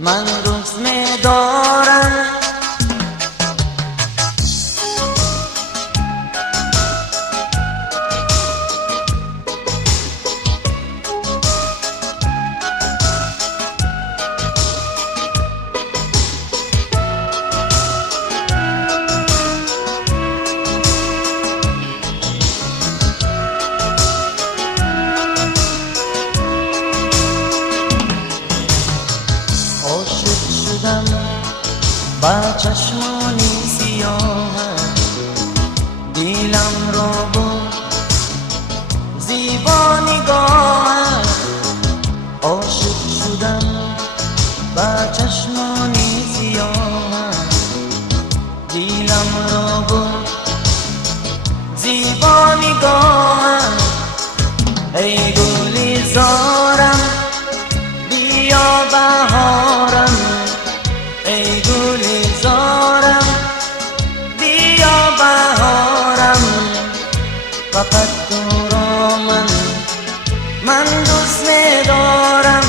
من دوست می‌دارم. عاشق شدم با چشمانی سیاهت، دلم را برد زیبا نگاهت. عاشق شدم با چشمانی سیاهت، دلم را برد زیبا نگاهت. ای گل زارم بیا بهارم، ای گل زارم بیا بهارم. فقط تو را من دوست می‌دارم،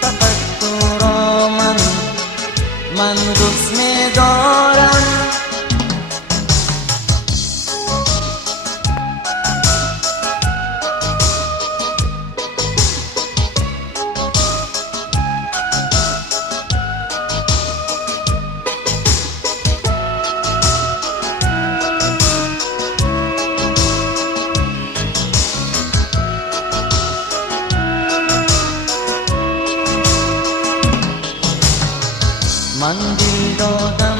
فقط تو را من دوست می‌دارم. من دل دادم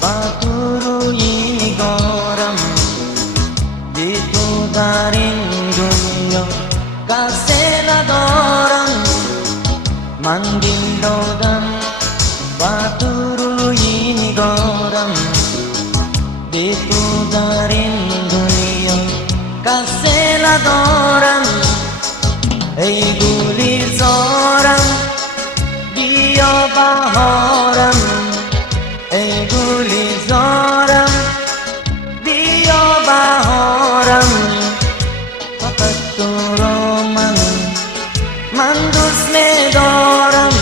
با تو روی نگارم، بی تو در این دنیا کسی ندارم. من دل دادم با تو روی نگارم، بی تو در این دنیا کسی ندارم. ای گل زارم بیا بهارم، ای گل زارم بیا بهارم. فقط تو را من دوست می‌دارم،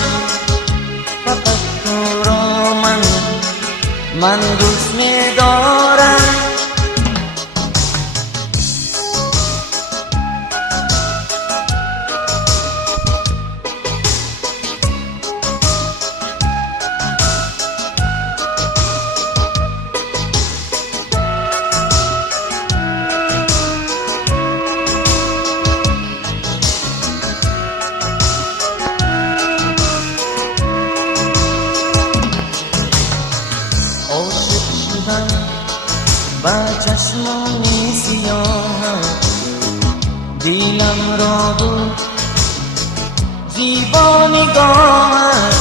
فقط تو را من دوست می‌دارم. عاشق شدم با چشمانی سیاهت، دلم را برد زیبا نگاهت.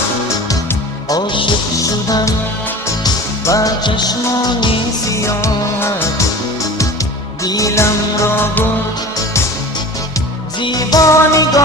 عاشق شدم با چشمانی سیاهت، دلم را برد زیبا نگاهت.